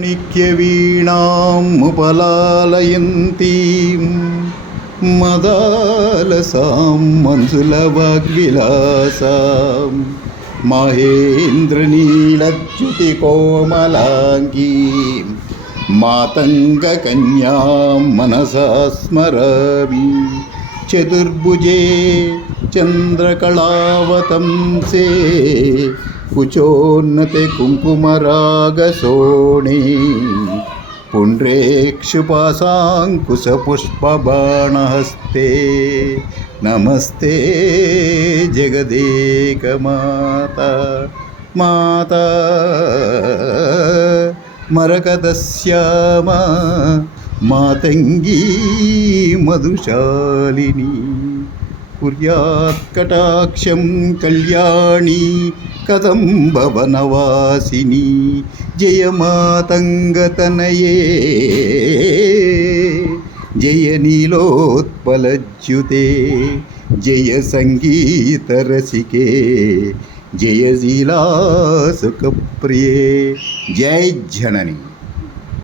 माणिक्यवीणामुपलालयन्तीं मदालसां मञ्जुलवाग्विलासां महेन्द्रनीलच्युतिकोमलाङ्गीं मातङ्गकन्यां मनसा स्मरामि चतुर्भुजे चन्द्रकलावतंसे कुचोन्नते कुङ्कुमरागसोणे। पुण्ड्रेक्षुपासाङ्कुशपुष्पबाणहस्ते। नमस्ते जगदेकमाता। माता मरकदश्यामा मातङ्गी मधुशालिनी। कुर्यात्कटाक्षं कल्याणी कदम्बवनवासिनी जयमातङ्गतनये। जय नीलोत्पलच्युते जय सङ्गीतरसिके जय लीलासुखप्रिये जय जननी